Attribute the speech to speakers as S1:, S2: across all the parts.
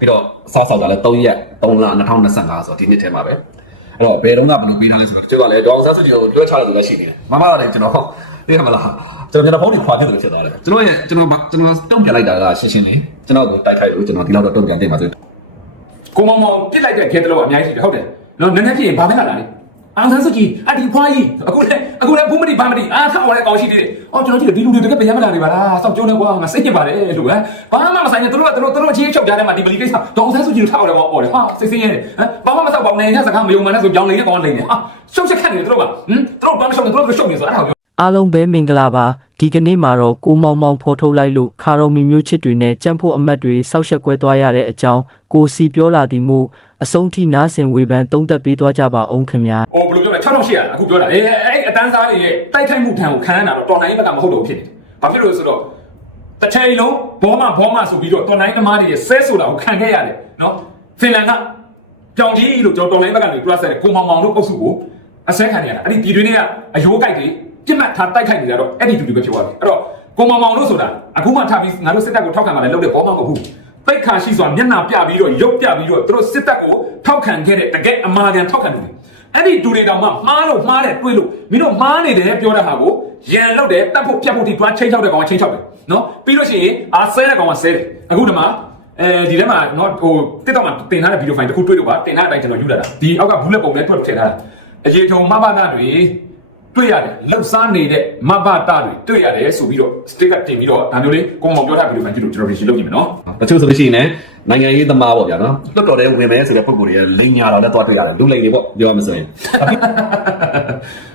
S1: ပြီးတော့အစားဆောက်တာလည်း3ရက်3လ2025ဆိုတော့ဒီနှစ်ထဲမှာပဲအဲ့တော့ဘယ်တော့မှဘယ်လိုပေးထားလဲဆိုတော့ကျွန်တော်ကလည်းဒေါအောင်ဆန်းစုကြည်ကိုလွှဲချတယ်လို့လည်းရှိနေတယ်မမကလည်းကျွန်တော်သိရမလားကျွန်တော်မျက်နှာဖုံးတွေခွာပြစ်တယ်လို့ဖြစ်သွားတယ်ကျွန်တော်ရဲ့ကျွန်တော်ကျွန်တော်တုံ့ပြန်လိုက်တာကရှင်းရှင်းလေးကျွန်တော်ကိုတိုက်ခိုက်လို့ကျွန်တော်ဒီလောက်တော့တုံ့ပြန်တင်ပါဆို
S2: ကိုမောင်မောင်ပြစ်လိုက်တဲ့ခဲတလို့အများကြီးရှိတယ်ဟုတ်တယ်နော်နည်းနည်းဖြစ်ရင်ဘာပဲလာတာလေ အောင်ဆန်းစုကြည်အဒီဖွားကြီးအခုလည်းအခုလည်းဘူးမတိဘာမတိအားထားအောင်လည်းကောင်းရှိသေးတယ်အော်ကျွန်တော်ကြည့်ဒီလူတွေတကယ်ပြန်မလာနေပါလားစောက်ကျုံးနေကွာငါစိတ်ညစ်ပါတယ်လို့ဟမ်ဘာမှမဆိုင်နဲ့တို့ကတို့တို့အချင်းချုပ်ကြတဲ့မှာဒီပလီကိစ္စတော့အောင်ဆန်းစုကြည်ကိုထားအောင်လည်းပေါ့လေဟာစိတ်ဆင်းရဲတယ်ဟမ်ဘာမှမဆောက်ပါဘူးနေညစကားမယုံမှန်းနဲ့ဆိုကြောင်လိန်နဲ့ကောင်းလိန်နဲ့ဟာရှုပ်ချက်ခတ်နေတယ်တို့ကဟမ်တို့ဘာမှရှုပ်နေတို့ရှုပ်နေဆိုအဲ့ဒါကို
S3: အားလုံးပဲမင်္ဂလာပါဒီကနေ့မှာတော့ကိုမောင်မောင်ဖော်ထုတ်လိုက်လို့ခါတော်မီမျိုးချစ်တွေနဲ့ကြံ့ဖို့အမတ်တွေစောက်ရက်ကွဲသွားရတဲ့အကြောင်းကိုစီပြောလာသည်မို့အဆုံးထိနားဆင်ဝေဖန်သုံးသပ်ပေးသွားကြပါအောင်ခင်ဗျာ
S2: ဟိုဘယ်လိုပြောလဲ6800အခုပြောတာလေအဲ့အတန်းစားတွေရဲ့တိုက်ခိုက်မှုထံကိုခံရတာတော့တော်နိုင်ဘက်ကမဟုတ်တော့ဖြစ်နေတယ်။ဘာဖြစ်လို့လဲဆိုတော့တစ်ချိန်လုံးဘောမဘောမဆိုပြီးတော့တော်နိုင်သမားတွေရဲ့ဆဲဆိုတာကိုခံခဲ့ရတယ်နော်။ဖင်လန်ကကြောင်ကြီးလို့ကျွန်တော်တော်နိုင်ဘက်ကနေတွားဆက်တယ်ကိုမောင်မောင်တို့ပုတ်စုကိုအစဲခံရတာအဲ့ဒီပြည်တွင်းတွေကအယိုးကြိုက်တွေ ပြစ်မှတ်ထားတိုက်ခိုက်နေကြတော့အဲ့ဒီတူတူပဲဖြစ်သွားပြီ။အဲ့တော့ကိုမောင်မောင်တို့ဆိုတာအခုမှထားပြီးငါတို့စစ်တပ်ကိုထောက်ခံပါလေလုပ်တဲ့ဘောမမဟုတ်ဘူး။ပိတ်ခါရှိစွာမျက်နှာပြပြီးတော့ရုပ်ပြပြီးတော့သူတို့စစ်တပ်ကိုထောက်ခံခဲ့တဲ့တကယ်အမာပြန်ထောက်ခံတယ်အဲ့ဒီတူတွေတောင်မှမှားလို့မှားတယ်တွေးလို့မင်းတို့မှားနေတယ်ပြောတဲ့ဟာကိုရန်လောက်တယ်တတ်ဖို့ပြတ်ဖို့ဒီတွားချင်းချောက်တဲ့ကောင်ကချင်းချောက်တယ်နော်ပြီးလို့ရှိရင်အာဆဲတဲ့ကောင်ကဆဲတယ်အခုဒီမှာအဲဒီထဲမှာနော်ဟိုတစ်တော့မှတင်ထားတဲ့ဗီဒီယိုဖိုင်တစ်ခုတွေ့လို့ပါတင်ထားတဲ့အတိုင်းကျွန်တော်ယူလာတာဒီအောက်ကဘူးလက်ပုံနဲ့ထွက်ထည့်ထားတာအရေးထုံမဘာနာတွေ တွေ့ရတယ်လှုပ်ရှားနေတဲ့မဘာတာတွေတွေ့ရတယ်ဆိုပြီးတော့စတစ်ကတင်ပြီးတော့ဒါမျိုးလေးကိုမောင်ပြောထားဗီဒီယိုဖိုင်ကြည့်လို့ကျွန်တော်ပြင်လုပ်ကြည့်မယ်နော်
S1: တချို့ဆိုလို့ရှိရင်လည်းနိုင်ငံရေးသမားပေါ့ဗျာနော်လွတ်တော်တဲ့ဝင်မယ်ဆိုတဲ့ပုံကိုယ်တွေကလိန်ညာတော့လည်းတွားတွေ့ရတယ်လူလိန်တွေပေါ့ပြောရမစရင်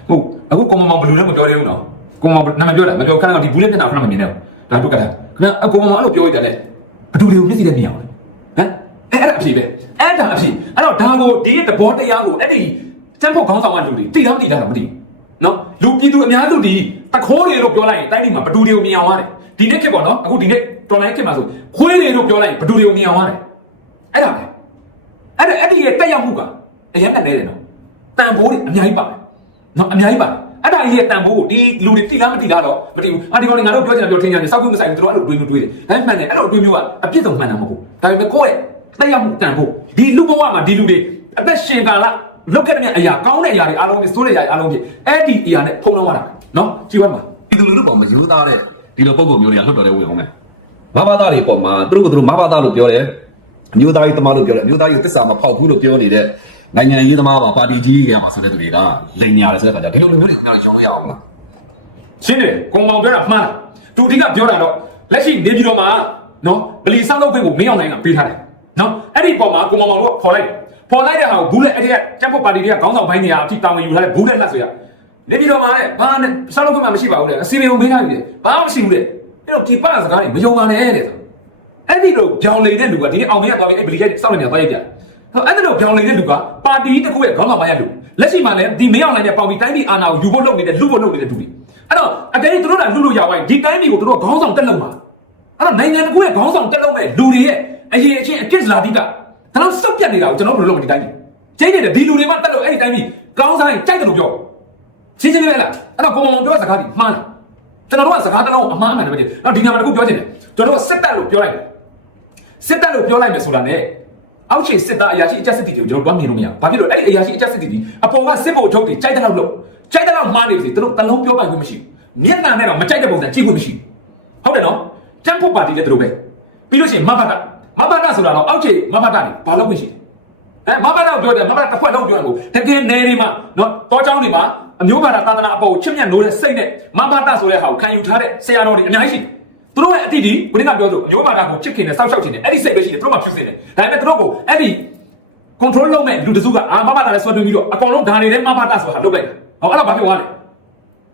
S2: ဟုတ်အခုကောင်မမောင်ဘယ်လိုလဲမပြောသေးဘူးနော်ကောင်မောင်နာမည်ပြောတာမပြောခဏကဒီဘူးလေးမျက်နှာခဏမမြင်နဲ့ဒါတို့ကတာခဏအကောင်မောင်အဲ့လိုပြောရတယ်လေဘယ်သူတွေကိုမျက်စိနဲ့မြင်အောင်လဲဟမ်အဲ့အဲ့ဒါအဖြစ်ပဲအဲ့ဒါအဖြစ်အဲ့တော့ဒါကိုဒီရဲ့သဘောတရားကိုအဲ့ဒီစံဖို့ခေါင်းဆောင်ကလူတွေတိတော့တိတာတော့မသိဘူး နော်လူပြည်သူအများစုဒီတခိုးတွေလို့ပြောလိုက်ရင်တိုင်းပြည်မှာဘယ်သူတွေကိုမြင်အောင်ရတယ်ဒီနေ့ခေတ်ပေါ့နော်အခုဒီနေ့တော်လိုင်းခေတ်မှာဆိုခွေးတွေလို့ပြောလိုက်ရင်ဘယ်သူတွေကိုမြင်အောင်ရတယ်အဲ့ဒါပဲအဲ့ဒါအဲ့ဒီရဲ့တက်ရောက်မှုကအရင်တက်နေတယ်နော်တန်ဖိုးတွေအများကြီးပါတယ်နော်အများကြီးပါတယ်အဲ့ဒါကြီးရဲ့တန်ဖိုးကိုဒီလူတွေတိလားမတိလားတော့မတိဘူးအာဒီကောင်တွေငါတို့ပြောချင်တယ်ပြောထင်ကြတယ်စောက်ကူမဆိုင်ဘူးသူတို့အဲ့လိုတွေးမျိုးတွေးတယ်ဒါပေမဲ့မှန်တယ်အဲ့လိုတွေးမျိုးကအပြစ်ဆုံးမှန်တာမဟုတ်ဘူးဒါပေမဲ့ကိုယ့်ရဲ့တက်ရောက်မှုတန်ဖိုးဒီလူဘဝမှာဒီလူတွေအသက်ရှင်ကာလ လောက်ခဲ့တဲ့အရာကောင်းတဲ့အရာတွေအားလုံးပြစိုးတဲ့အရာတွေအားလုံးပြအဲ့ဒီအရာနဲ့ဖုံးလုံးရတာနော်ကြည့်ပါမှာ
S1: ပြည်သူလူထုပေါ်မရိုးသားတဲ့ဒီလိုပုံကိုယ်မျိုးတွေကလွတ်တော်တဲ့ဝင်အောင်မယ်မဘာသာတွေပေါ်မှာသူတို့ကသူတို့မဘာသာလို့ပြောတယ်အမျိုးသားရေးသမားလို့ပြောတယ်အမျိုးသားရေးကိုသစ္စာမဖောက်ဘူးလို့ပြောနေတဲ့နိုင်ငံရေးသမားပါပါတီကြီးရမှာဆိုတဲ့သူတွေကလိန်ညာတယ်ဆိုတဲ့ခါကျဒီလိုလိုမျိုးတွေကျွန်တော်ရှောင်းလို့ရအောင်လား
S2: ရှင်းတယ်ကွန်ပေါင်ပြောတာမှန်တယ်သူအဓိကပြောတာတော့လက်ရှိနေပြည်တော်မှာနော်ဗလီဆောက်လုပ်ခွင့်ကိုမင်းအောင်နိုင်ကပေးထားတယ်နော်အဲ့ဒီပုံမှာကွန်ပေါင်တို့ကခေါ်လိုက်တယ် ခေါ်လိုက်တဲ့ဟာကိုဘူးလက်အဲ့ဒီကကျန်းဖို့ပါတီတွေကခေါင်းဆောင်ပိုင်းနေရာအထိတာဝန်ယူထားတဲ့ဘူးလက်လက်ဆိုရနေပြည်တော်မှာလည်းဘာနဲ့ဆောက်လုပ်ခွင့်မှမရှိပါဘူးလေအစီအမံကိုပေးထားတယ်ဘာမှမရှိဘူးလေအဲ့တော့ဒီပတ်စကားတွေမယုံပါနဲ့တဲ့အဲ့ဒီလိုကြောင်လိန်တဲ့လူကဒီနေ့အောင်မရသွားပြီအဲ့ဗလီရဲ့စောက်နေမှာသွားရပြဟောအဲ့ဒီလိုကြောင်လိန်တဲ့လူကပါတီတစ်ခုရဲ့ခေါင်းဆောင်ပိုင်းရလူလက်ရှိမှာလည်းဒီမင်းအောင်နိုင်တဲ့ပေါင်ပြီးတိုင်းပြည်အာဏာကိုယူဖို့လုပ်နေတဲ့လူဖို့လုပ်နေတဲ့လူတွေအဲ့တော့အတင်းသူတို့ကလူလူရဝိုင်းဒီတိုင်းမျိုးကိုသူတို့ခေါင်းဆောင်တက်လုံးမှာအဲ့တော့နိုင်ငံတစ်ခုရဲ့ခေါင်းဆောင်တက်လုံးမဲ့လူတွေရဲ့အရေးအချင်းအကစ်လာတိက ဒါတော့စုပ်ပြတ်နေတာကိုကျွန်တော်ဘယ်လိုလုပ်မလဲဒီတိုင်းကြီးကျိနေတယ်ဒီလူတွေမှတက်လို့အဲ့ဒီတိုင်းကြီးကောင်းစားရင်ကြိုက်တယ်လို့ပြောရှင်းရှင်းလေးပဲလားအဲ့တော့ကိုမောင်ပြောစကားဒီမှားတယ်ကျွန်တော်တို့ကစကားတစ်လုံးအမှားမှန်တယ်ပဲဒီတော့ဒီညမှာတစ်ခုပြောချင်တယ်ကျွန်တော်တို့စစ်တပ်လို့ပြောလိုက်တယ်စစ်တပ်လို့ပြောလိုက်မယ်ဆိုတာ ਨੇ အောက်ခြေစစ်သားအရာရှိအကြက်စစ်တီတွေကိုကျွန်တော်တို့မြင်လို့မရဘူး။ဘာဖြစ်လို့အဲ့ဒီအရာရှိအကြက်စစ်တီတွေအပေါ်ကစစ်ဗိုလ်ချုပ်တွေကြိုက်တဲ့လောက်လို့ကြိုက်တဲ့လောက်မှားနေပြီသူတို့တလုံးပြောပိုင်ခွင့်မရှိဘူး။မျက်နှာနဲ့တော့မကြိုက်တဲ့ပုံစံကြည့်ခွင့်မရှိဘူး။ဟုတ်တယ်နော်။ကျန်းဖို့ပါတီလည်းသူတို့ပဲ။ပြီးလို့ရှိရင်မဘတာ မဘတာဆိုတာတော့အောက်ခြေမဘတာတွေဘာလို့မရှိလဲ။အဲမဘတာကိုပြောတယ်မဘတာတစ်ခွက်လုံးပြောတယ်ကိုတကယ်နေနေမှာနော်တောเจ้าတွေမှာအမျိုးဘာသာသာသနာအပေါ်ကိုချစ်မြတ်နိုးတဲ့စိတ်နဲ့မဘတာဆိုတဲ့ဟာကိုခံယူထားတဲ့ဆရာတော်တွေအများကြီးရှိတယ်။သူတို့ရဲ့အတိတ်ဒီဘုရင်ကပြောဆိုအမျိုးဘာသာကိုချစ်ခင်နဲ့စောက်ရှောက်ခြင်းနဲ့အဲ့ဒီစိတ်ပဲရှိတယ်သူတို့မှဖြစ်စေတယ်။ဒါပေမဲ့သူတို့ကိုအဲ့ဒီ control လုပ်မဲ့လူတစုကအာမဘာတာနဲ့ဆွဲသွင်းပြီးတော့အကောင်လုံးဒါနေတဲ့မဘာတာဆိုတာလုပ်လိုက်တာဟောအဲ့ဒါဘာဖြစ်သွားလဲ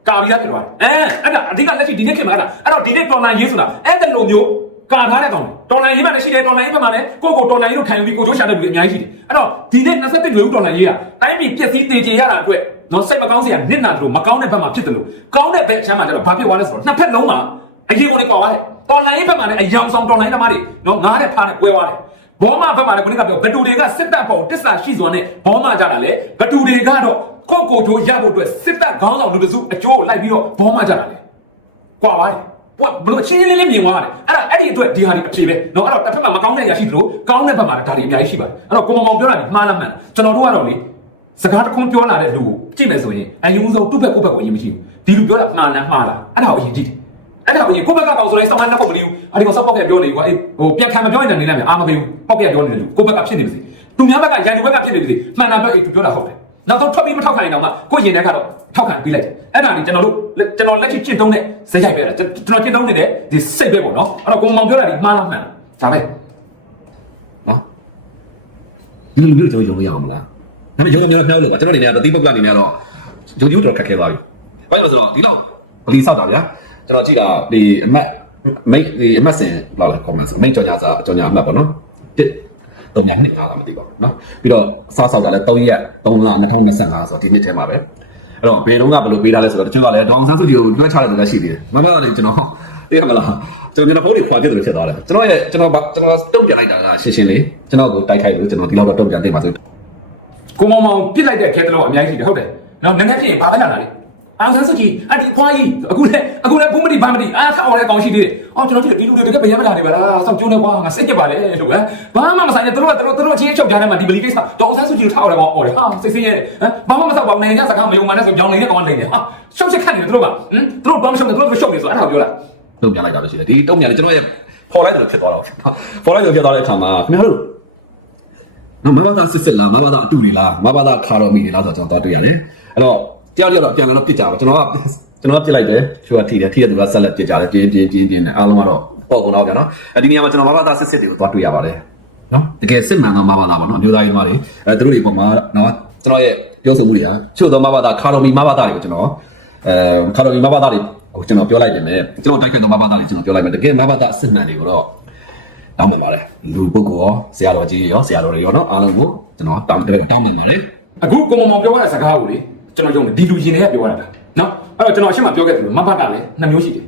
S2: ကာပြီးသားဖြစ်သွားတယ်အဲအဲ့ဒါအဓိကလက်ရှိဒီနေ့ခင်မှာအဲ့ဒါအဲ့တော့ဒီနေ့တော်လိုင်းရေးဆိုတာအဲ့တဲ့လိုမျိုး ကာထားတဲ့ကောင်တော်လိုင်းရေးမှလည်းရှိတယ်တော်လိုင်းရေးမှလည်းကိုကိုတော်လိုင်းရေးလို့ခံယူပြီးကိုချိုးရှာတဲ့လူတွေအများကြီးရှိတယ်အဲ့တော့ဒီနေ့27လူတော်လိုင်းရေးကတိုင်းပြည်ပြည့်စည်တည်ကြရတာအတွက်နော်စိတ်မကောင်းစရာနစ်နာတယ်လို့မကောင်းတဲ့ဘက်မှာဖြစ်တယ်လို့ကောင်းတဲ့ဘက်အချမ်းမှာကျတော့ဘာဖြစ်သွားလဲဆိုတော့နှစ်ဖက်လုံးမှာအရေးကုန်တွေပေါ်သွားတယ်တော်လိုင်းရေးဘက်မှာလည်းအယောင်ဆောင်တော်လိုင်းသမားတွေနော်ငားတဲ့ဖားနဲ့ကွဲသွားတယ်ဘောမဘက်မှာလည်းခုနကပြောဘတူတွေကစစ်တပ်ပေါ်တစ္ဆာရှိစွာနဲ့ဘောမကြတာလေဘတူတွေကတော့ကိုယ့်ကိုယ်ချိုးရဖို့အတွက်စစ်တပ်ခေါင်းဆောင်လူတစုအကျိုးကိုလိုက်ပြီးတော့ဘောမကြတာလေကွာပါလေ ဟိုကဘလို့ချင်းချင်းလေးလေးမြင်သွားတယ်အဲ့ဒါအဲ့ဒီအတွက်ဒီဟာဒီအဖြေပဲနော်အဲ့တော့တစ်ဖက်မှာမကောင်းတဲ့ရရှိသလိုကောင်းတဲ့ဘက်မှာဒါတွေအများကြီးရှိပါတယ်အဲ့တော့ကိုမောင်မောင်ပြောတာဒီမှားလားမှန်ကျွန်တော်တို့ကတော့လေစကားတစ်ခွန်းပြောလာတဲ့လူကိုကြည့်မယ်ဆိုရင်အရင်ဦးဆုံးသူ့ဘက်ကိုယ့်ဘက်ကိုအရင်မရှိဘူးဒီလူပြောတာမှားလားမှားလားအဲ့ဒါကိုအရင်ကြည့်တယ်အဲ့ဒါကိုရင်ကိုယ့်ဘက်ကကောင်ဆိုလဲစောင်းမနှက်ဖို့မနေဘူးအဲ့ဒီကောင်စောက်ပေါက်ပြပြောနေကွာအေးဟိုပြန်ခံမပြောရင်လည်းနေလိုက်မယ်အာမပေးဘူးပေါက်ပြပြောနေတယ်လူကိုယ့်ဘက်ကဖြစ်နေပါစေသူများဘက်ကရန်သူဘက်ကဖြစ်နေပါစေမှန်တာပြောအေးသူပြောတာဟုတ်တယ် နောက်ဆုံးထွက်ပြီးမထောက်ခံရင်တော့မှကိုယ့်ရင်ထဲကတော့ထောက်ခံပြီးလိုက်တယ်အဲ့ဒါนี่ကျွန်တော်တို့ကျွန်တော်လက်ရှိကျင့်သုံးတဲ့ဇက်ရိုက်ပဲလားကျွန်တော်ကျင့်သုံးနေတဲ့ဒီစိတ်ပဲပေါ့နော်အဲ့တော့ကိုမောင်ပြောတာဒီမှားလားမှန်လားဒါပဲ
S1: နော်ဒီလိုမျိုးကျွန်တော်ယုံလို့ရအောင်မလားဒါပေမဲ့ယုံနေတယ်ဖျောက်လို့ပါကျွန်တော်အနေနဲ့တော့တိပုတ်ကနေနေတော့ယုံကြည်တော်ခက်ခဲသွားပြီဘာလို့လဲဆိုတော့ဒီလောက်ဗလီဆောက်တာဗျာကျွန်တော်ကြည့်တာဒီအမတ်မိတ်ဒီအမတ်စင်လောက်လဲ comments မိတ်ကြော်ညာစာကြော်ညာအမတ်ပေါ့နော်တစ် တော့ညာနှစ်ငါလာမသိပါဘူးเนาะပြီးတော့စားဆောက်တာလဲ3ရက်3လ2025ဆိုတော့ဒီနှစ်ထဲမှာပဲအဲ့တော့ဘယ်တော့ကဘယ်လိုပေးထားလဲဆိုတော့တချို့ကလည်းဒေါအောင်ဆန်းစုကြည်ကိုတွဲချတယ်လို့ရှိသေးတယ်မမကလည်းကျွန်တော်သိရမလားကျွန်တော်မျက်နှာဖုံးတွေခွာပြစ်တယ်လို့ဖြစ်သွားတယ်ကျွန်တော်ရဲ့ကျွန်တော်ကျွန်တော်တုံ့ပြန်လိုက်တာကရှင်းရှင်းလေးကျွန်တော်ကိုတိုက်ခိုက်လို့ကျွန်တော်ဒီလောက်တော့တုံ့ပြန်သိပါဆို
S2: ကိုမောင်မောင်ပြစ်လိုက်တဲ့ခဲတလုံးအများကြီးရှိတယ်ဟုတ်တယ်နော်နည်းနည်းဖြစ်ရင်ဘာပဲလာတာလေ အောင်ဆန်းစုကြည်အဒီခွားကြီးအခုလည်းအခုလည်းဘုံမတိဘာမတိအားထားအောင်လည်းကောင်းရှိသေးတယ်အော်ကျွန်တော်ဒီလူတွေတကယ်ဗျမ်းမလာနေပါလားစောင့်ကြိုးနေကွာငါစိတ်ကြက်ပါလေလို့ဟမ်ဘာမှမဆိုင်နဲ့တို့ကတို့တို့ချင်းချုပ်ကြတဲ့မှာဒီဗလီကိစ္စတော့အောင်ဆန်းစုကြည်ထားအောင်လည်းကောင်းအော်လေဟာစိတ်ဆင်းရဲဟမ်ဘာမှမဆောက်ပါဘူးနိုင်ငံစကားမယုံမှန်းနဲ့ဆိုကြောင်နေတဲ့ကောင်ကနေဟာရှုပ်ချက်ခတ်နေတယ်တို့ကဟမ်တို့ဘာမှရှုပ်နေတို့ရှုပ်နေဆိုအဲ့ဒါကိုပြောလိုက်
S1: တုံ့ပြန်လိုက်တာလို့ရှိတယ်ဒီတုံ့ပြန်လေကျွန်တော်ရဲ့ပေါ်လိုက်တယ်လို့ဖြစ်သွားတော့ပေါ်လိုက်တယ်ဖြစ်သွားတဲ့အခါမှာခင်ဗျားတို့နော်မဘာသာစစ်စစ်လားမဘာသာအတူတွေလားမဘာသာခါတော်မီတွေလားဆိုတော့ကျွန်တော်တွေ့ရတယ်အဲ့တော့ တယောက်တယောက်တော့ပြန်လာတော့ပြစ်ကြပါကျွန်တော်ကကျွန်တော်ကပြစ်လိုက်တယ်သူကထိတယ်ထိတဲ့သူကဆက်လက်ပြစ်ကြတယ်ပြင်းပြင်းပြင်းပြင်းနဲ့အားလုံးကတော့ပေါ့ကုန်တော့ဗျာနော်အဲဒီနေရာမှာကျွန်တော်မဘာသာစစ်စစ်တွေကိုသွားတွေ့ရပါတယ်နော်တကယ်စစ်မှန်သောမဘာသာပေါ့နော်အမျိုးသားရေးသမားတွေအဲသူတို့တွေပုံမှာနော်ကျွန်တော်ရဲ့ပြောဆိုမှုတွေကချို့သောမဘာသာခါတော်မီမဘာသာတွေကိုကျွန်တော်အဲခါတော်မီမဘာသာတွေဟိုကျွန်တော်ပြောလိုက်တယ်မယ်ကျွန်တော်တိုက်ခိုက်သောမဘာသာတွေကျွန်တော်ပြောလိုက်မယ်တကယ်မဘာသာအစစ်မှန်တွေကိုတော့တောင်းပန်ပါတယ်လူပုဂ္ဂိုလ်ရောဆရာတော်ကြီးရောဆရာတော်တွေရောနော်အားလုံးကိုကျွန်တော်တောင်းတယ်တောင်းပန်ပါတယ်
S2: အခုကိုမောင်မောင်ပြောရတဲ့စကားကိုလေ ကျွန်တော်ယုံတယ်ဒီလူရင်တွေကပြောရတာနော်အဲ့တော့ကျွန်တော်အရှင်းမပြောခဲ့တယ်လို့မဘတ်ကလည်းနှစ်မျိုးရှိတယ်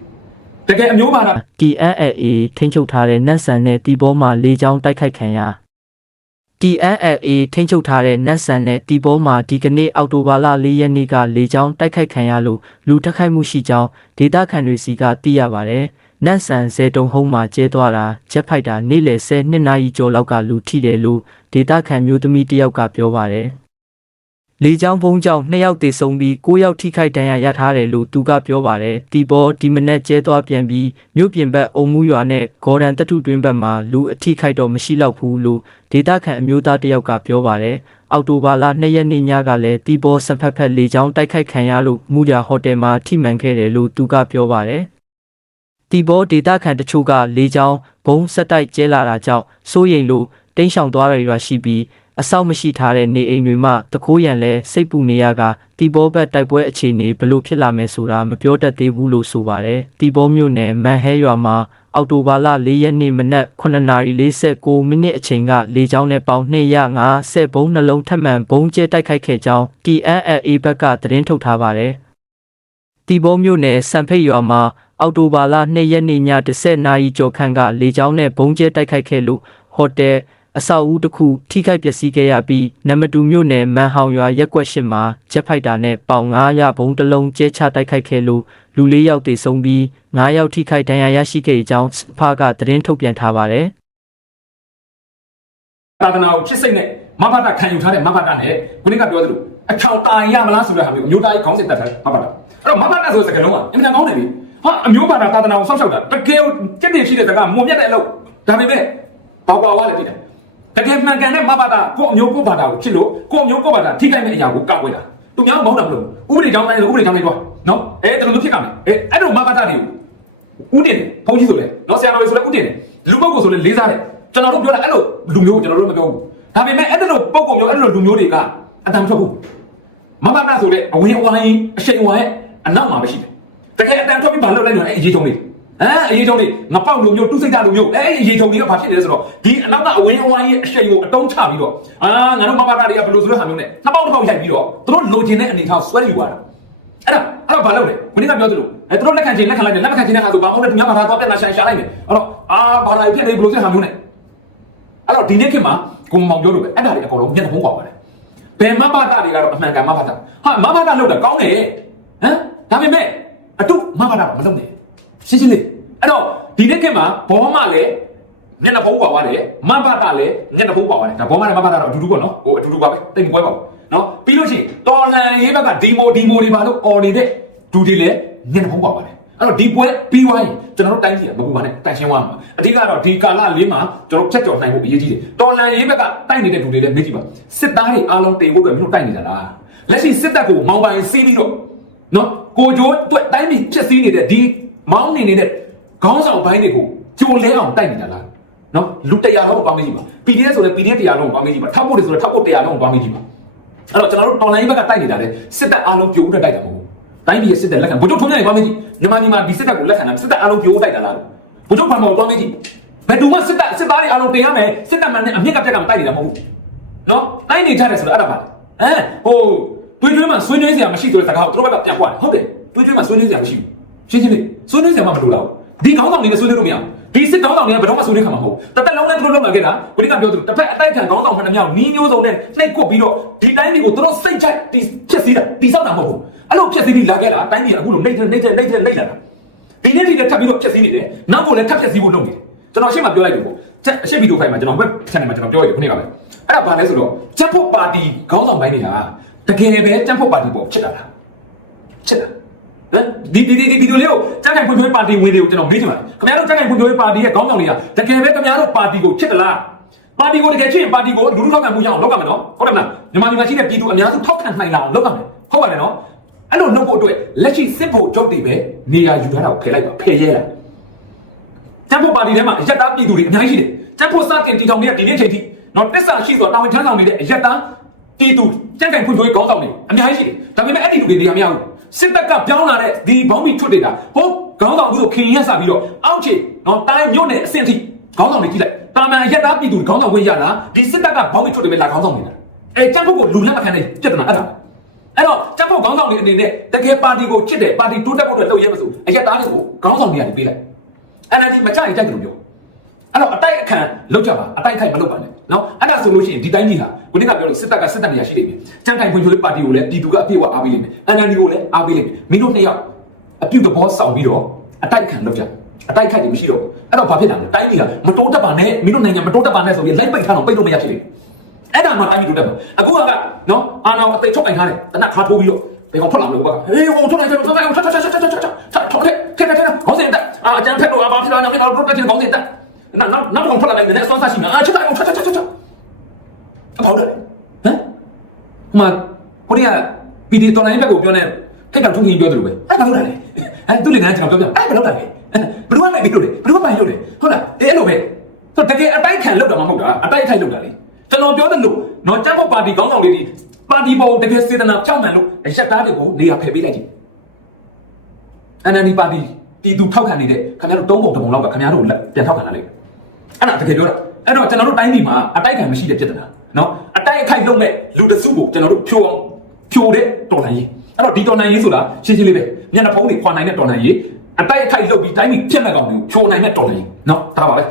S2: တကယ်အမျိုးပါတာ
S3: TNLA ထိန်းချုပ်ထားတဲ့နတ်ဆန်နဲ့တီဘောမှာလေကြောင်းတိုက်ခိုက်ခံရ TNLA ထိန်းချုပ်ထားတဲ့နတ်ဆန်နဲ့တီဘောမှာဒီကနေ့အောက်တိုဘာလ၄ရက်နေ့ကလေကြောင်းတိုက်ခိုက်ခံရလို့လူတက်ခိုက်မှုရှိကြောင်းဒေတာခန်တွေစီကသိရပါတယ်။နတ်ဆန်ဇေတုံဟုံးမှာကျဲသွားတာဂျက်ဖိုက်တာနေ့လယ်10နှစ်နာရီကျော်လောက်ကလူထိတယ်လို့ဒေတာခန်မျိုးသမီးတစ်ယောက်ကပြောပါတယ်။ လေကြောင်းဘုံကြောင့်နှစ်ယောက်သေဆုံးပြီး၉ယောက်ထိခိုက်ဒဏ်ရာရထားတယ်လို့သူကပြောပါတယ်။တီဘောဒီမနက်ကျဲသွားပြန်ပြီးမြို့ပြင်ဘက်အုံမှုရွာနဲ့ဂေါ်ဒန်တထုတွင်းဘက်မှာလူအထိခိုက်တော့မရှိတော့ဘူးလို့ဒေတာခန်အမျိုးသားတစ်ယောက်ကပြောပါတယ်။အောက်တိုဘာလ2ရက်နေ့ညကလည်းတီဘောစဖက်ဖက်လေကြောင်းတိုက်ခိုက်ခံရလို့မူရာဟိုတယ်မှာထိမှန်ခဲ့တယ်လို့သူကပြောပါတယ်။တီဘောဒေတာခန်တချို့ကလေကြောင်းဘုံဆက်တိုက်ကျဲလာတာကြောင့်စိုးရိမ်လို့တင်းရှောင်သွားရရွာရှိပြီး အဆောက်မရှိထားတဲ့နေအိမ်တွေမှာတခိုးရန်လဲစိတ်ပူနေရကတီဘောဘက်တိုက်ပွဲအခြေအနေဘလို့ဖြစ်လာမယ်ဆိုတာမပြောတတ်သေးဘူးလို့ဆိုပါတယ်တီဘောမြို့နယ်မန်ဟဲရွာမှာအော်တိုဘာလ၄ရက်နေ့မနက်9:49မိနစ်အချိန်ကလေကြောင်းနဲ့ပေါင်250ဘုံနှလုံးထပ်မံဘုံကျဲတိုက်ခိုက်ခဲ့ကြောင်း TNLA ဘက်ကသတင်းထုတ်ထားပါတယ်တီဘောမြို့နယ်စံဖိတ်ရွာမှာအော်တိုဘာလ2ရက်နေ့ည10နာရီကျော်ခန့်ကလေကြောင်းနဲ့ဘုံကျဲတိုက်ခိုက်ခဲ့လို့ဟိုတယ် အဆောက်အဦတစ်ခုထိခိုက်ပျက်စီးခဲ့ရပြီးနမတူမြို့နယ်မန်ဟောင်ရွာရက်ကွက်ရှိမှာဂျက်ဖိုက်တာနဲ့ပေါင်900ဘုံတစ်လုံးကျဲချတိုက်ခိုက်ခဲ့လို့လူ၄ယောက်သေဆုံးပြီး9ယောက်ထိခိုက်ဒဏ်ရာရရှိခဲ့ကြောင်းစဖာကသတင်းထုတ်ပြန်ထားပါတယ်
S2: သာသနာကိုချစ်စိတ်နဲ့မဘတ်ခံယူထားတဲ့မဘတ်နဲ့ခုနကပြောသလိုအထောင်တာရမလားဆိုတဲ့ဟာမျိုးအမျိုးသားကြီးခေါင်းစဉ်တက်ထားတယ်မဘတ်အဲ့တော့မဘတ်ဆိုတဲ့စကားလုံးကအင်မတန်ကောင်းတယ်လေဟာအမျိုးဘာသာသာသနာကိုစောင့်ရှောက်တာတကယ်ကြက်တည်ရှိတဲ့စကားမုံမြတ်တဲ့အလုပ်ဒါပေမဲ့ဘာကွာဝါလဲဖြစ်တယ် တကယ်မှန်ကန်တဲ့မဘတ်ကိုအမျိုးကိုဘာသာကိုချစ်လို့ကိုအမျိုးကိုဘာသာထိခိုက်မဲ့အရာကိုကောက်ဝဲတာသူများမဟုတ်တာမလို့ဥပဒေကြောင်းတိုင်းဆိုဥပဒေကြောင်းတိုင်းတော့နော်အဲတလူမျိုးဖြစ်ကမယ်အဲအဲ့တော့မဘတ်တွေကိုဥတင်တယ်ဘုန်းကြီးဆိုလဲနော်ဆရာတော်ဆိုလဲဥတင်တယ်လူပုဂ္ဂိုလ်ဆိုလဲလေးစားတယ်ကျွန်တော်တို့ပြောတာအဲ့လိုလူမျိုးကိုကျွန်တော်တို့မပြောဘူးဒါပေမဲ့အဲ့လိုပုဂ္ဂိုလ်မျိုးအဲ့လိုလူမျိုးတွေကအတန်ထွက်ဘူးမမနာဆိုလဲအဝင်အဝိုင်းအရှိန်ဝိုင်းအနောက်မှာပဲရှိတယ်တကယ်အတန်ထွက်ပြီးဘာလုပ်လိုက်လဲအဲ့အရေးချုံလေး ဟမ်အရေးချုံလေးငပောက်လူမျိုးတူစိတ်ဓာတ်လူမျိုးအဲ့အရေးချုံလေးကဘာဖြစ်နေလဲဆိုတော့ဒီအနောက်ကအဝင်အဝိုင်းရဲ့အရှိန်ကိုအတုံးချပြီးတော့အာငါတို့မမနာတွေကဘယ်လိုဆိုတဲ့ဟာမျိုးနဲ့နှစ်ပေါက်တစ်ပေါက်ရိုက်ပြီးတော့သူတို့လိုချင်တဲ့အနေထားဆွဲယူသွားတာအဲ့ဒါအဲ့တော့ဘာလုပ်လဲခဏကပြောသလိုအဲသူတို့လက်ခံချင်းလက်ခံလိုက်တယ်လက်မခံချင်းတဲ့ဟာဆိုဘာဟုတ်လဲသူများဘာသာတော့ပြန်လာရှာရှာလိုက်တယ်အဲ့တော့အာဘာသာဖြစ်နေဘလို့ဆက်ဟာမျိုးနဲ့အဲ့တော့ဒီနေ့ခေတ်မှာကိုမောင်ပြောလို့ပဲအဲ့ဒါတွေအကုန်လုံးမျက်နှာဖုံးကွာပါတယ်ဘယ်မဘာသာတွေကတော့အမှန်ကန်မဘာသာဟာမဘာသာလုပ်တာကောင်းတယ်ဟမ်ဒါပေမဲ့အတုမဘာသာမလုပ်နဲ့ရှင်းရှင်းလေး အဲ့တော့ဒီနေ့ခေတ်မှာဘောမလည်းမျက်နှာဖုံးပါသွားတယ်မဘတာလည်းမျက်နှာဖုံးပါသွားတယ်ဒါဘောမနဲ့မဘတာတော့အတူတူပေါ့နော်ဟိုအတူတူပါပဲတိတ်မကွဲပါဘူးနော်ပြီးလို့ရှိရင်တော်လန်ရေးဘက်ကဒီမိုဒီမိုတွေပါလို့អော်နေတဲ့ဒူတွေလည်းမျက်နှာဖုံးပါသွားတယ်အဲ့တော့ဒီပွဲပြီးသွားရင်ကျွန်တော်တို့တိုင်းပြည်ကမပူပါနဲ့တိုင်ရှင်းသွားမှာအဓိကတော့ဒီကာလလေးမှာကျွန်တော်ဖြတ်ကျော်နိုင်ဖို့အရေးကြီးတယ်တော်လန်ရေးဘက်ကတိုက်နေတဲ့ဒူတွေလည်းမေးကြည့်ပါစစ်သားတွေအားလုံးတင်ဖို့ပဲမလို့တိုက်နေတာလားလက်ရှိစစ်တပ်ကိုမောင်းပိုင်စီးပြီးတော့နော်ကိုကျိုးအတွက်တိုင်းပြည်ဖြစ်စည်းနေတဲ့ဒီမောင်းနေနေတဲ့ ခေါင်းဆောင်ပိုင်းတွေကိုကြိုလဲအောင်တိုက်နေတာလားနော်လူတရားလုံးကိုပေါင်းမေးကြည့်ပါ PDF ဆိုလည်း PDF တရားလုံးကိုပေါင်းမေးကြည့်ပါထောက်ဖို့တွေဆိုလည်းထောက်ဖို့တရားလုံးကိုပေါင်းမေးကြည့်ပါအဲ့တော့ကျွန်တော်တို့ online ဘက်ကတိုက်နေတာလေစစ်တပ်အားလုံးကြိုးတက်တိုက်တာမဟုတ်ဘူးတိုင်းပြည်ရဲ့စစ်တပ်လက်ခံဘုချုပ်ထုံးနေပေါင်းမေးကြည့်မြန်မာပြည်မှာဒီစစ်တပ်ကိုလက်ခံတာစစ်တပ်အားလုံးကြိုးတိုက်တာလားဘုချုပ်ဘာမှမပေါင်းမေးကြည့်ဘယ်သူမှစစ်တပ်စစ်သားတွေအားလုံးတင်ရမယ်စစ်တပ်မှန်နဲ့အမြင့်ကပြက်ကမတိုက်နေတာမဟုတ်ဘူးနော်တိုင်းနေကြတယ်ဆိုတော့အဲ့ဒါပါအဲဟိုတွေးတွေးမှဆွေးနွေးစရာမရှိဆိုတဲ့စကားကိုသူတို့ဘက်ကပြန်ပွားတယ်ဟုတ်တယ်တွေးတွေးမှဆွေးနွေးစရာမရှိဘူးရှင်းရှင်းလေးဆွေးနွေးစရာမှမလိုတော့ဘူး ဒီကောင်းဆောင်တွေနဲ့ဆွေးနွေးလို့မရဘူးဒီစစ်ကောင်းဆောင်တွေကဘယ်တော့မှဆွေးနွေးခံမှာမဟုတ်ဘူးတစ်သက်လုံးနဲ့သူတို့လုပ်လာခဲ့တာဘုရားပြောသူတစ်ဖက်အတိုက်ခံကောင်းဆောင်မှတစ်မြောက်နီးမျိုးစုံနဲ့နှိပ်ကွပ်ပြီးတော့ဒီတိုင်းတွေကိုသူတို့စိတ်ချိုက်ဒီဖြစ်စီးတာဒီဆောက်တာမဟုတ်ဘူးအဲ့လိုဖြစ်စီးပြီးလာခဲ့တာတိုင်းပြည်ကအခုလိုနှိပ်နှိပ်နှိပ်နှိပ်နှိပ်လာတာဒီနေ့ဒီလည်းထပ်ပြီးတော့ဖြစ်စီးနေတယ်နောက်ကိုလည်းထပ်ဖြစ်စီးဖို့လုပ်နေတယ်ကျွန်တော်ရှေ့မှာပြောလိုက်တယ်ပေါ့ချက်အရှိဗီဒီယိုဖိုင်မှာကျွန်တော် web channel မှာကျွန်တော်ပြောရတယ်ခုနေ့ကပဲအဲ့ဒါဘာလဲဆိုတော့ချက်ဖို့ပါတီခေါင်းဆောင်ပိုင်းတွေကတကယ်ပဲချက်ဖို့ပါတီပေါ့ဖြစ်လာတာဖြစ်လာဟမ် ဒီဒီဒီဒီဗီဒီယိုလေးကိုကြက်ကြိုင်ဖွံ့ဖြိုးရေးပါတီဝင်တွေကိုကျွန်တော်မေးချင်ပါတယ်ခင်ဗျားတို့ကြက်ကြိုင်ဖွံ့ဖြိုးရေးပါတီရဲ့ခေါင်းဆောင်တွေကတကယ်ပဲခင်ဗျားတို့ပါတီကိုချစ်သလားပါတီကိုတကယ်ချစ်ရင်ပါတီကိုလူထုထောက်ခံမှုရအောင်လုပ်ရမယ်နော်ဟုတ်တယ်မလားမြန်မာပြည်မှာရှိတဲ့ပြည်သူအများစုထောက်ခံနိုင်လာအောင်လုပ်ရမယ်ဟုတ်ပါတယ်နော်အဲ့လိုလုပ်ဖို့အတွက်လက်ရှိစစ်ဖို့ကြုတ်တွေပဲနေရာယူထားတာကိုဖယ်လိုက်ပါဖယ်ရဲလားတမ်ဖို့ပါတီထဲမှာအယက်သားပြည်သူတွေအများကြီးရှိတယ်တမ်ဖို့စတင်တီထောင်နေတဲ့ဒီနေ့ချိန်ထိနော်တစ္ဆာရှိဆိုတာတာဝန်ထမ်းဆောင်နေတဲ့အယက်သားပြည်သူကြက်ကြိုင်ဖွံ့ဖြိုးရေးခေါင်းဆောင်တွေအများကြီးရှိတယ်ဒါပေမဲ့အဲ့ဒီလူတွေနေရာမရဘူး စစ်တပ်ကပြောင်းလာတဲ့ဒီဘောင်းမီထွတ်တွေကဟိုခေါင်းဆောင်မှုဆိုခင်ရက်စပြီးတော့အောက်ခြေနော်တိုင်းမြို့နယ်အဆင့်ထိခေါင်းဆောင်တွေကြည့်လိုက်တာမန်ရက်သားပြည်သူခေါင်းဆောင်ဝင်ရတာဒီစစ်တပ်ကဘောင်းမီထွတ်တွေပဲလာခေါင်းဆောင်နေတာအဲကြက်ဖို့ကိုလူလက်မခံနိုင်ပြဿနာအဲ့ဒါအဲ့တော့ကြက်ဖို့ခေါင်းဆောင်တွေအနေနဲ့တကယ်ပါတီကိုချစ်တယ်ပါတီတိုးတက်ဖို့အတွက်လုပ်ရဲမစို့အရက်သားတွေကိုခေါင်းဆောင်တွေကနေပေးလိုက်အဲ့ဒါကြီးမကြိုက်ကြိုက်တယ်လို့ပြောအဲ့တော့အတိုက်အခံလောက်ကြပါအတိုက်ခိုက်မလုပ်ပါနဲ့ နော်အဲ့ဒါဆိုလို့ရှိရင်ဒီတိုင်းကြီးဟာခုနကပြောလို့စစ်တပ်ကစစ်တပ်နေရာရှိနေပြီကြံ့ခိုင်ဖွံ့ဖြိုးရေးပါတီကိုလည်းပြည်သူကအပြည့်အဝအားပေးလိမ့်မယ် NLD ကိုလည်းအားပေးလိမ့်မယ်မင်းတို့နှစ်ယောက်အပြုတ်သဘောဆောင်ပြီးတော့အတိုက်ခံလုပ်ကြအတိုက်ခိုက်တယ်မရှိတော့ဘူးအဲ့တော့ဘာဖြစ်တာလဲတိုင်းကြီးကမတိုးတက်ပါနဲ့မင်းတို့နိုင်ငံမတိုးတက်ပါနဲ့ဆိုပြီးလိုက်ပိတ်ထားတော့ပိတ်လို့မရဖြစ်နေအဲ့ဒါမှတိုင်းကြီးတိုးတက်ပါအခုကနော်အာနာအသိချုပ်ကင်ထားတယ်တနက်ခါထိုးပြီးတော့ဘယ်ကောင်ထွက်လာမလို့ကွာဟေးဟိုထွက်လိုက်ထွက်လိုက်ထွက်ထွက်ထွက်ထွက်ထွက်ထွက်ထွက်ထွက်ထက်ထက်ထက်ခေါင်းစဉ်တက်အာအကျန်းဖက်တော့အပါဖြစ်လာနေတော့တို့တက်ချင်ခေါင်းစဉ်တက် နောက်နောက်နောက်ကောင်ထွက်လာတယ်နည်းနည်းဆွမ်းစားရှိမှာအာချက်တိုင်းထွက်ထွက်ထွက်ထွက်အပေါက်တယ်ဟမ်ဟိုမှာကိုရီးယား PD တော်လိုင်းဘက်ကိုပြောနေတိတ်ကထုံးကြီးပြောတယ်လို့ပဲအဲ့ဘာလို့လဲအဲ့သူလည်းငါကျွန်တော်ပြောပြအဲ့ဘာလို့လဲဘယ်လိုမှမပြီးလို့လေဘယ်လိုမှမလုပ်လေဟုတ်လားအဲ့လိုပဲဆိုတကယ်အတိုက်ခံလုပ်တာမှမဟုတ်တာအတိုက်ခိုက်လုပ်တာလေကျွန်တော်ပြောတယ်လို့နော်ចောက်ဖို့ပါတီခေါင်းဆောင်လေးဒီပါတီပေါ်တကယ်စေတနာဖြောက်မှန်လို့ရက်သားတွေကိုနေရာဖယ်ပေးလိုက်ကြည့် NLD ပါတီပြည်သူထောက်ခံနေတဲ့ခင်ဗျားတို့တုံးပုံတစ်ပုံလောက်ကခင်ဗျားတို့လက်ပြန်ထောက်ခံလာလိမ့်မယ် အဲ့ဒါတကယ်ပြောတာအဲ့တော့ကျွန်တော်တို့တိုင်းပြည်မှာအတိုက်ခံမရှိတဲ့ပြဿနာနော်အတိုက်အခိုက်လုပ်မဲ့လူတစုကိုကျွန်တော်တို့ဖြိုးအောင်ဖြိုးတဲ့တော်လှန်ရေးအဲ့တော့ဒီတော်လှန်ရေးဆိုတာရှင်းရှင်းလေးပဲမျက်နှာဖုံးတွေခွာနိုင်တဲ့တော်လှန်ရေးအတိုက်အခိုက်လုပ်ပြီးတိုင်းပြည်ပြက်မဲ့ကောင်တွေကိုဖြိုးနိုင်တဲ့တော်လှန်ရေးနော်ဒါပါပဲ